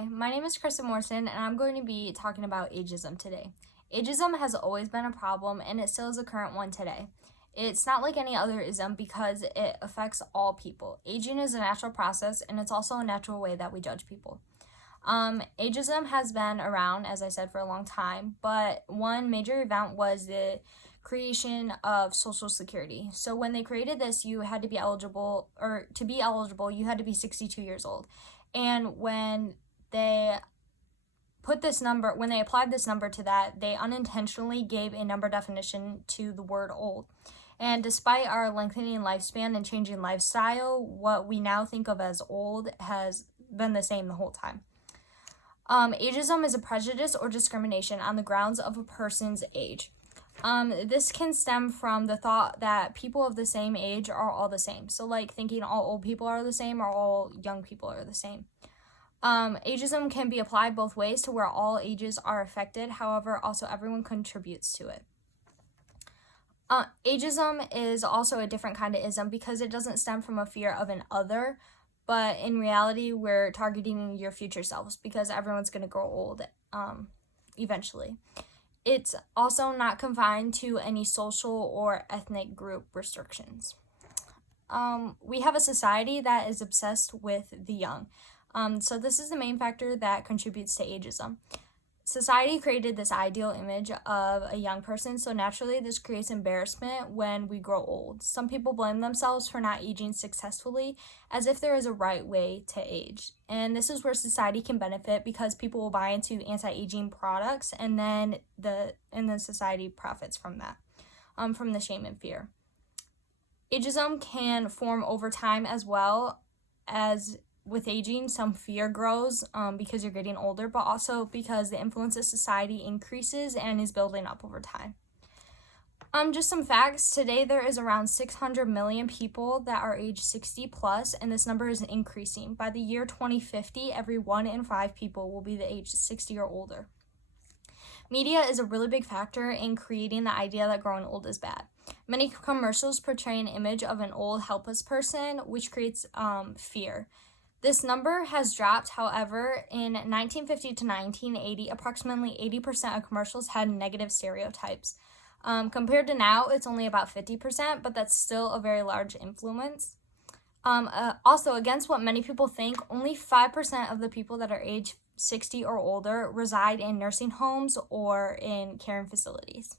Hi, my name is Kristen Morrison, and I'm going to be talking about ageism today. Ageism has always been a problem, and it still is a current one today. It's not like any other ism because it affects all people. Aging is a natural process, and it's also a natural way that we judge people. Ageism has been around, as I said, for a long time, but one major event was the creation of Social Security. So when they created this, you had to be eligible, or to be eligible, you had to be 62 years old. And when they applied this number to that, they unintentionally gave a number definition to the word old. And despite our lengthening lifespan and changing lifestyle, what we now think of as old has been the same the whole time. Ageism is a prejudice or discrimination on the grounds of a person's age. This can stem from the thought that people of the same age are all the same. So like thinking all old people are the same or all young people are the same. Ageism can be applied both ways to where all ages are affected. However, also everyone contributes to it. Ageism is also a different kind of ism because it doesn't stem from a fear of an other, but in reality, we're targeting your future selves because everyone's going to grow old eventually. It's also not confined to any social or ethnic group restrictions. We have a society that is obsessed with the young. So this is the main factor that contributes to ageism. Society created this ideal image of a young person, so naturally this creates embarrassment when we grow old. Some people blame themselves for not aging successfully as if there is a right way to age. And this is where society can benefit because people will buy into anti-aging products and then society profits from that, from the shame and fear. Ageism can form over time as well as with aging, some fear grows because you're getting older, but also because the influence of society increases and is building up over time. Just some facts. Today, there is around 600 million people that are age 60 plus, and this number is increasing. By the year 2050, every 1 in 5 people will be the age 60 or older. Media is a really big factor in creating the idea that growing old is bad. Many commercials portray an image of an old, helpless person, which creates fear. This number has dropped, however, in 1950 to 1980, approximately 80% of commercials had negative stereotypes. Compared to now, it's only about 50%, but that's still a very large influence. Also, against what many people think, only 5% of the people that are age 60 or older reside in nursing homes or in caring facilities.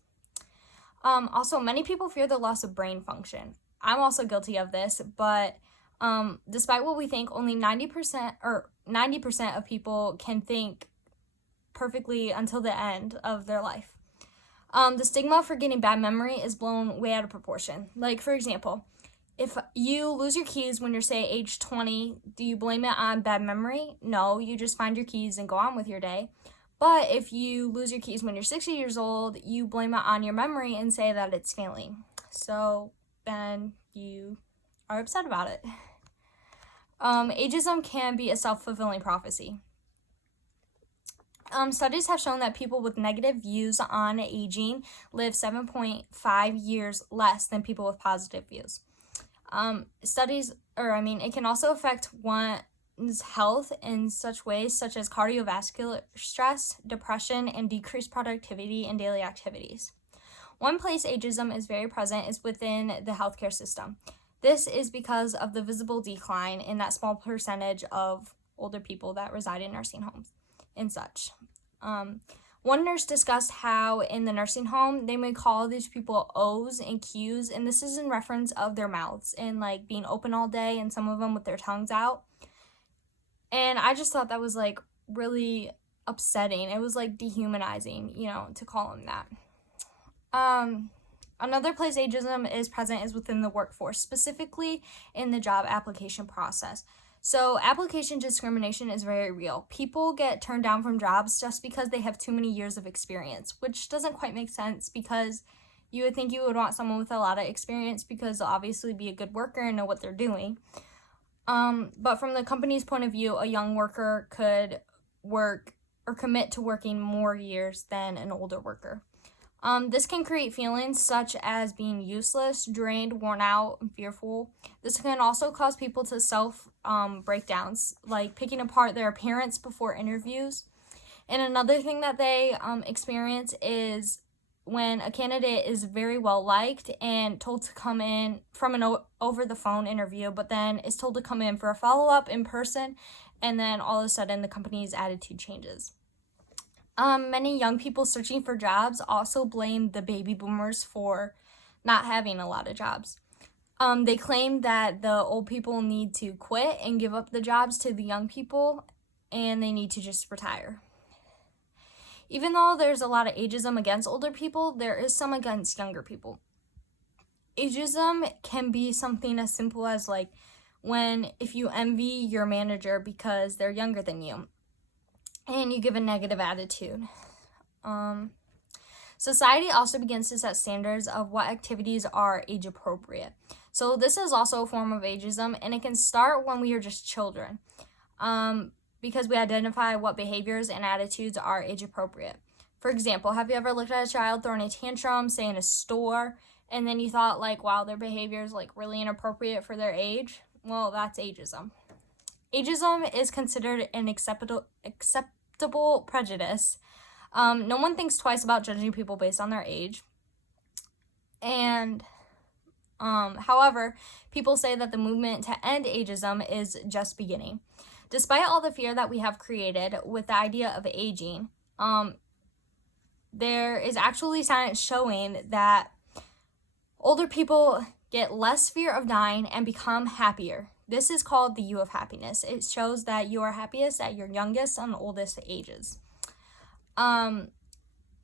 Also, many people fear the loss of brain function. I'm also guilty of this, but despite what we think, only 90% of people can think perfectly until the end of their life. The stigma for getting bad memory is blown way out of proportion. Like, for example, if you lose your keys when you're, say, age 20, do you blame it on bad memory? No, you just find your keys and go on with your day. But if you lose your keys when you're 60 years old, you blame it on your memory and say that it's failing. So then you are upset about it. Ageism can be a self-fulfilling prophecy. Studies have shown that people with negative views on aging live 7.5 years less than people with positive views. It can also affect one's health in such ways such as cardiovascular stress, depression, and decreased productivity in daily activities. One place ageism is very present is within the healthcare system. This is because of the visible decline in that small percentage of older people that reside in nursing homes and such. One nurse discussed how in the nursing home, they may call these people O's and Q's, and this is in reference of their mouths and like being open all day and some of them with their tongues out. And I just thought that was like really upsetting. It was like dehumanizing, to call them that. Another place ageism is present is within the workforce, specifically in the job application process. So application discrimination is very real. People get turned down from jobs just because they have too many years of experience, which doesn't quite make sense because you would think you would want someone with a lot of experience because they'll obviously be a good worker and know what they're doing. But from the company's point of view, a young worker could work or commit to working more years than an older worker. This can create feelings such as being useless, drained, worn out, and fearful. This can also cause people to breakdowns, like picking apart their appearance before interviews. And another thing that they experience is when a candidate is very well liked and told to come in from an over the phone interview, but then is told to come in for a follow-up in person, and then all of a sudden the company's attitude changes. Many young people searching for jobs also blame the baby boomers for not having a lot of jobs. They claim that the old people need to quit and give up the jobs to the young people, and they need to just retire. Even though there's a lot of ageism against older people, there is some against younger people. Ageism can be something as simple as if you envy your manager because they're younger than you, and you give a negative attitude. Society also begins to set standards of what activities are age appropriate. So this is also a form of ageism, and it can start when we are just children, because we identify what behaviors and attitudes are age appropriate. For example, have you ever looked at a child throwing a tantrum, say in a store, and then you thought wow, their behavior is really inappropriate for their age? Well, that's ageism. Ageism is considered an acceptable prejudice. No one thinks twice about judging people based on their age. And however, people say that the movement to end ageism is just beginning. Despite all the fear that we have created with the idea of aging, there is actually science showing that older people get less fear of dying and become happier. This is called the U of happiness. It shows that you are happiest at your youngest and oldest ages.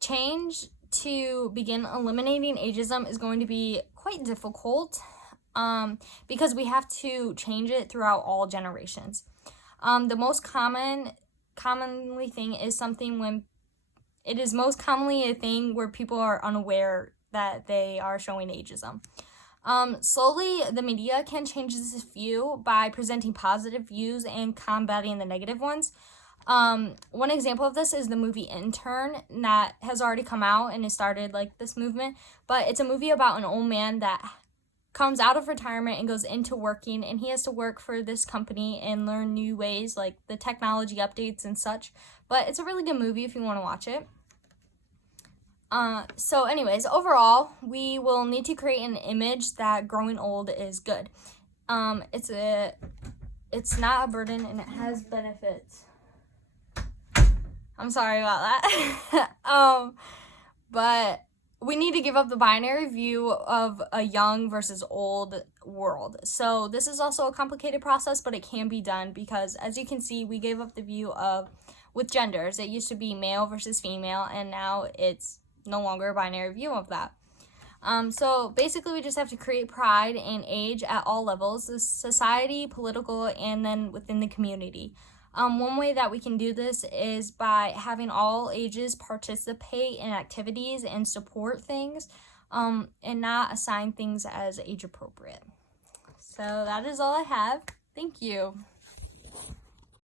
Change to begin eliminating ageism is going to be quite difficult because we have to change it throughout all generations. The most commonly thing is something when it is most commonly a thing where people are unaware that they are showing ageism. Slowly, the media can change this view by presenting positive views and combating the negative ones. One example of this is the movie Intern that has already come out and has started this movement, but it's a movie about an old man that comes out of retirement and goes into working, and he has to work for this company and learn new ways, like the technology updates and such. But it's a really good movie if you want to watch it. So anyways, overall, we will need to create an image that growing old is good. It's not a burden and it has benefits. I'm sorry about that. But we need to give up the binary view of a young versus old world. So this is also a complicated process, but it can be done because, as you can see, we gave up the view of with genders. It used to be male versus female, and now it's no longer a binary view of that. So basically, we just have to create pride in age at all levels, the society, political, and then within the community. One way that we can do this is by having all ages participate in activities and support things, and not assign things as age appropriate. So that is all I have. Thank you.